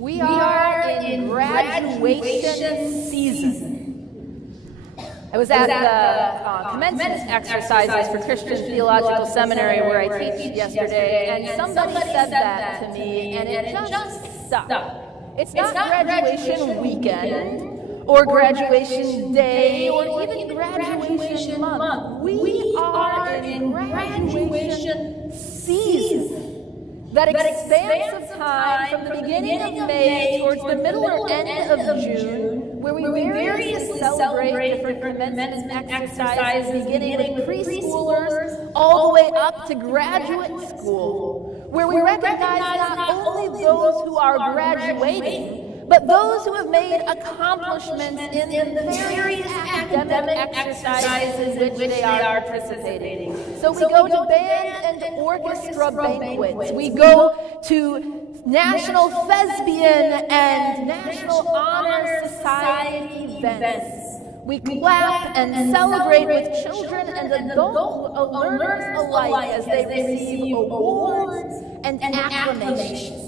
We are in graduation season. I was at the commencement exercises for Christian Theological Seminary where I teach yesterday, and somebody said that to me, and it just stuck. It's not graduation weekend, or graduation day, or even graduation month. We are in graduation season. That expanse of time from the beginning of May towards the middle or end of June, where we variously celebrate different commencement exercises, beginning with preschoolers all the way up to graduate school, where we recognize not only those who are graduating, but those who have made accomplishments in the various academic exercises in which they are participating. So we go to band and orchestra banquets. We go to National Thespian and National Honor Society events. We clap and celebrate with children and adult learners alike as they receive awards and acclamations.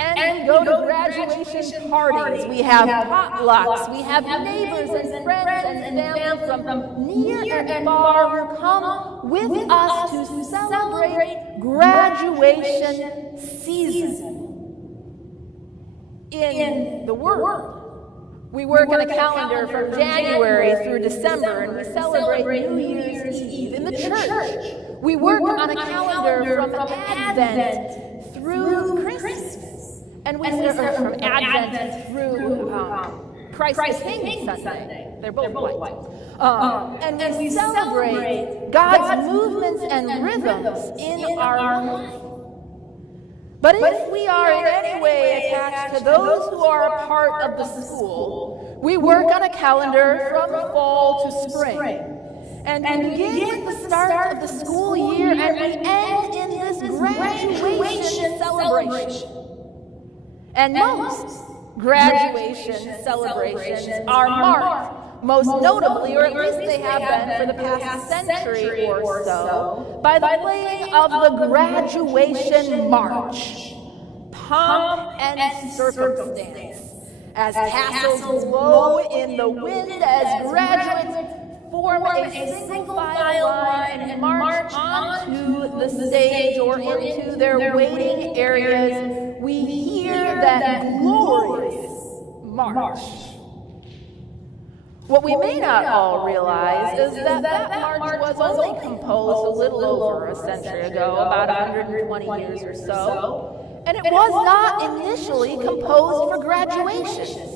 And we go to graduation parties. We have potlucks. We have neighbors and friends and family from near and far who come with us to celebrate graduation season in the Word. We work on a calendar from January through December, and we celebrate New Year's Eve in the church. We work on a calendar from Advent through Christmas. And we from Advent through Christ the King Sunday. They're both white. And we celebrate God's movements and rhythms in our life. But if we are in any way attached to those who are a part of the school, we work on a calendar from fall to spring. And we begin with the start of the school year, and we end in this graduation celebration. And most graduation celebrations are marked, most notably, or at least they have been for the past century or so, by the playing of the graduation march, pomp and circumstance, as tassels blow in the wind as graduates form a single file line and march onto the stage or into their waiting areas. We hear that glorious march. What we may not all realize is that march was only composed a little over a century ago, about 120 years or so, and it was not initially composed for graduation.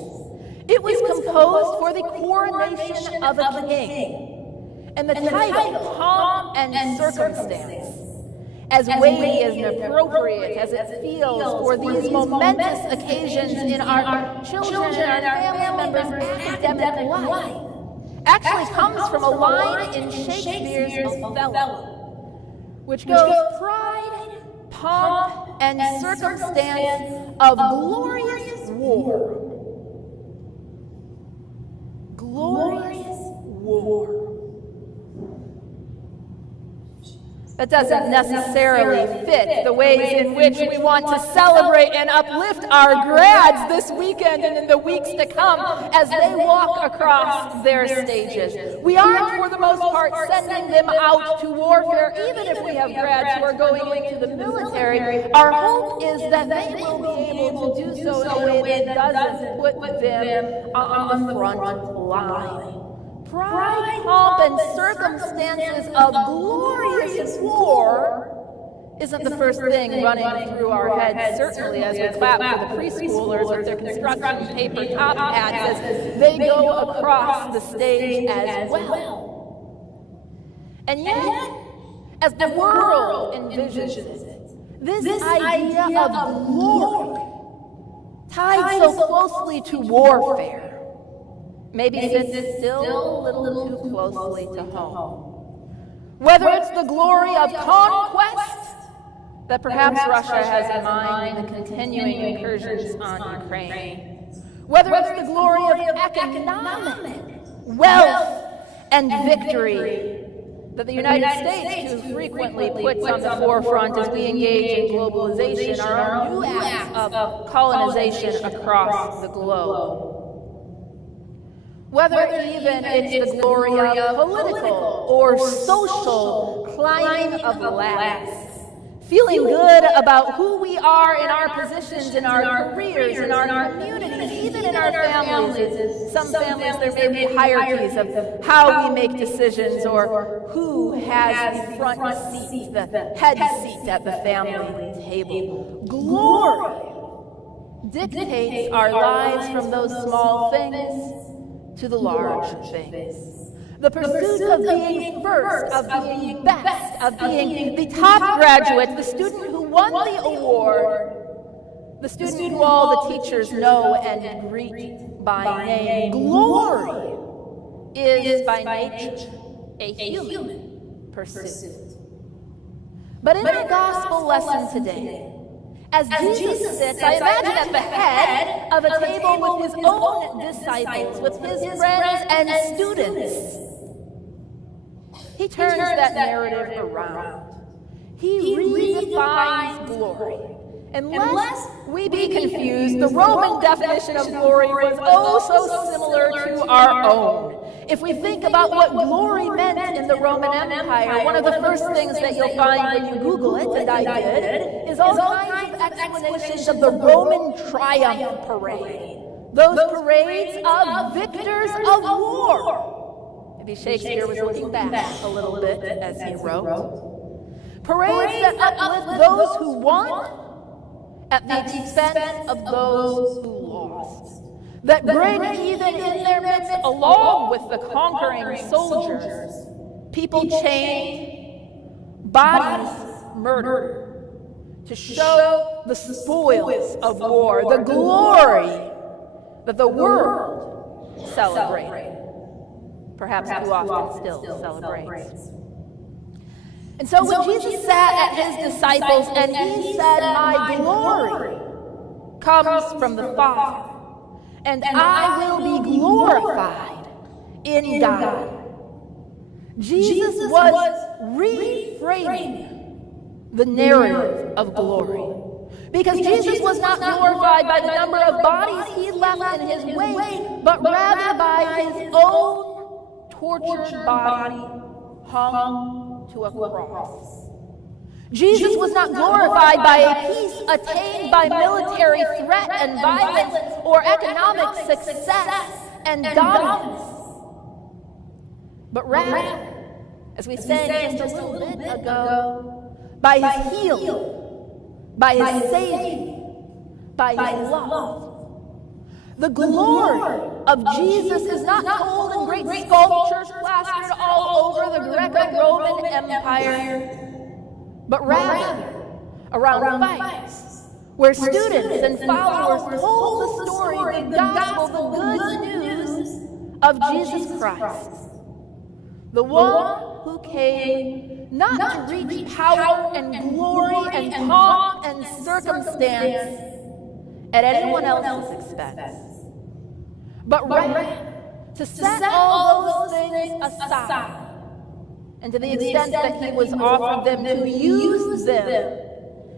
It was composed for the coronation of a king, and the title, Pomp and Circumstance, as weighty and appropriate as it feels for these momentous occasions in our children and our family members' academic life, actually comes from a line in Shakespeare's Othello, which goes, "Pride, pomp, and circumstance of glorious war. Glorious war." That doesn't necessarily fit the ways in which we want to celebrate and uplift our grads this weekend and in the weeks to come as they walk across their stages. We aren't, for the most part, sending them out to warfare, even if we have grads who are going into the military. Our hope is that they will be able to do so in a way that doesn't put them on the front line. Pride, pomp, and circumstances of glorious war isn't the first thing running through our heads, certainly as we clap for the preschoolers with their construction paper top hats as they go across the stage as well. And yet, as the world envisions it, this idea of glory tied so closely to warfare maybe sits still a little too closely to home. Whether it's the glory of conquest that perhaps Russia has in mind in the continuing incursions on Ukraine, whether it's the glory of economic wealth and victory that the United States too frequently puts on the forefront as we engage in globalization are our new acts of colonization across the globe. Whether even it's the glory of political or social climbing of the ladders, feeling good about who we are in our positions, in our careers, in our communities, even in our families. Some families, there may be hierarchies of how we make decisions or who has the front seat, the head seat at the family table. Glory dictates our lives from those small things to the large things. The pursuit of being first, of being best, of being the top graduate, the student who won the award, the student who all the teachers know and greet by name. Glory is by nature a human pursuit. But in our gospel lesson today, as Jesus sits, I imagine at the head of a table with his own disciples, with his friends and students. He turns that narrative around. He redefines glory. And lest we be confused, the Roman definition of glory was so similar to our own. If we think about what glory meant in the Roman Empire, one of the first things that you'll find when you Google it, and I did, is all kinds of explanations of the Roman triumph parade. Those parades of victors of war. Maybe Shakespeare was looking back a little bit as he wrote. Parades that uplift those who won at the expense of those who lost. That bring even in their midst, along with the conquering soldiers, people chained, bodies murdered, to show the spoils of war, the glory that the world celebrated. Perhaps too often still celebrates. And so when Jesus sat at his disciples and he said, "My glory comes from the Father, and I will be glorified in God." Jesus was reframing the narrative of glory. Because Jesus was not glorified by the number of bodies he left in his wake, but rather by his own tortured body hung to a cross. Jesus was not glorified by a peace attained by military threat and violence or economic success and dominance, but rather, as we sang just a little bit ago, by his healing, by his saving, by his love. The glory of Jesus is not told in great sculptures plastered all over the Greco-Roman Empire, but rather around fires, where students and followers told the story, the gospel, the good news of Jesus Christ, the one who came not to reach power and glory and pomp and circumstance at anyone else's expense, but rather to set all those things aside, and to the extent that he was offered them, to use them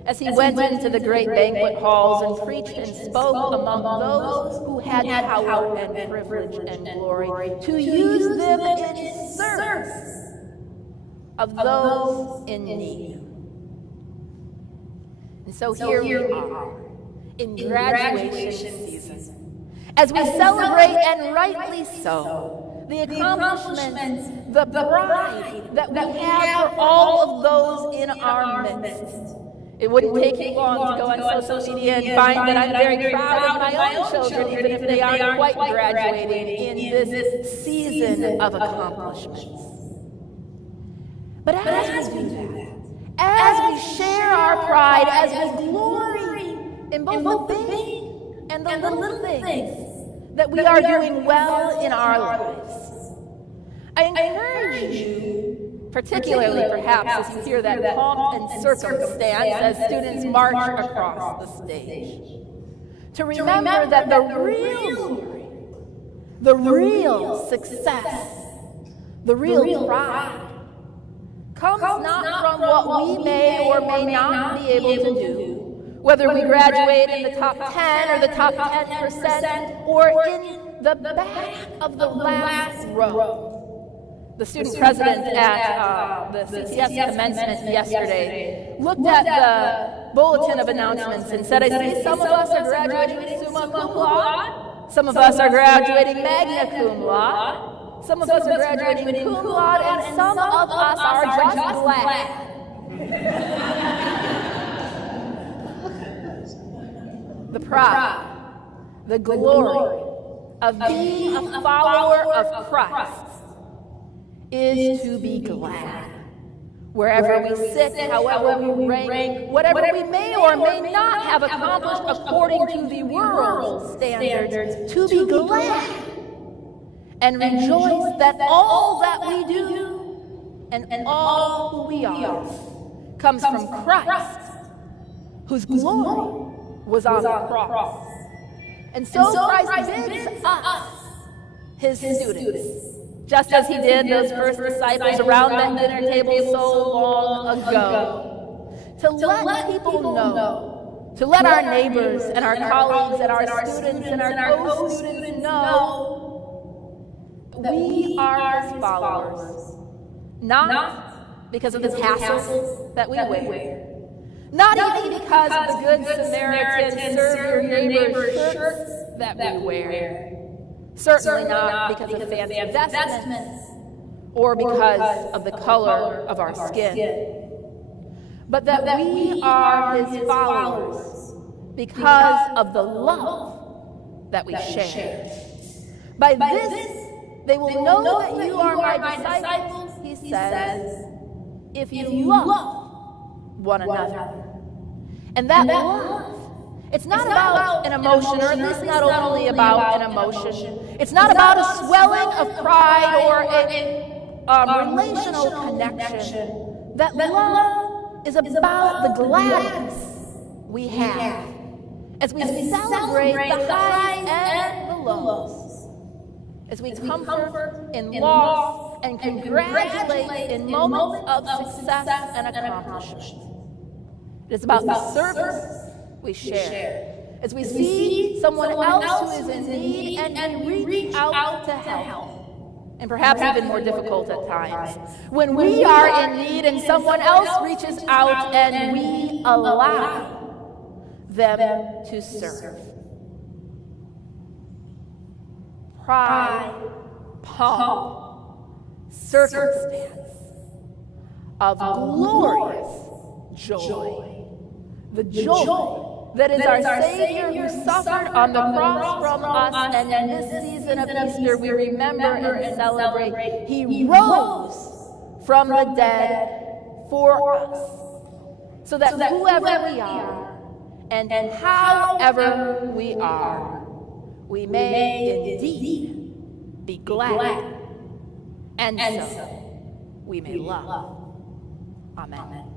as he went into the great banquet halls and preached and spoke among those who had power and privilege and glory, to use them in service of those in need. And so here we are in graduation season, as we celebrate, and rightly so, the accomplishments, the pride that we have for all of those in our midst. It wouldn't take you long to go on social media and find that I'm very proud of my own children, even if they aren't quite graduating in this season of accomplishments. But as we do that, as we share our pride, as we glory in both the big and the little things that we are doing well in our lives, I encourage you, particularly perhaps as you hear that pomp and circumstance as students march across the stage, to remember that the real glory, the real success, the real pride comes not from what we may or may not be able to do, whether we graduate in the top 10 or the top 10% or in the back of the last row. The student president at the CTS commencement yesterday looked at the bulletin of announcements and said, I see some of us are graduating summa cum laude, some of us are graduating magna cum laude, some of us are graduating cum laude, and some of us are just glad. The pride, the glory of being a follower of Christ is to be glad. Wherever we sit, however we rank, whatever we may or may not have accomplished according to the world's standards, to be glad and rejoice that all that we do and all who we are comes from Christ, whose glory was on the cross. And so Christ bids us, his students, just as he did those first disciples around that dinner table so long ago, to let people know, to let our neighbors and our colleagues and our students and our co-students know that we are his followers, not because of the tassels that we wear, not even because of the Good Samaritan serve your neighbor shirts that we wear, certainly not because of fancy vestments or because of the color of our skin, but that we are his followers because of the love that we share. By this, they will know that you are my disciples, he says, if you love one another. And that love, it's not about an emotion, or at least not only about an emotion. It's not about a swelling of pride or a relational connection. That love is about the gladness we have as we celebrate the highs and the lows, as we comfort in loss and congratulate in moments of success and accomplishment. It's about the service we share, as we see someone else who is in need and reach out to help, and perhaps even more difficult at times, when we are in need and someone else reaches out and we allow them to serve. Pride, pomp, circumstance of glorious joy. The joy that is our Savior who suffered on the cross from us, and in this season of Easter we remember and celebrate. He rose from the dead for us, so that whoever we are and however we are, we may indeed be glad, and so we may love. Amen.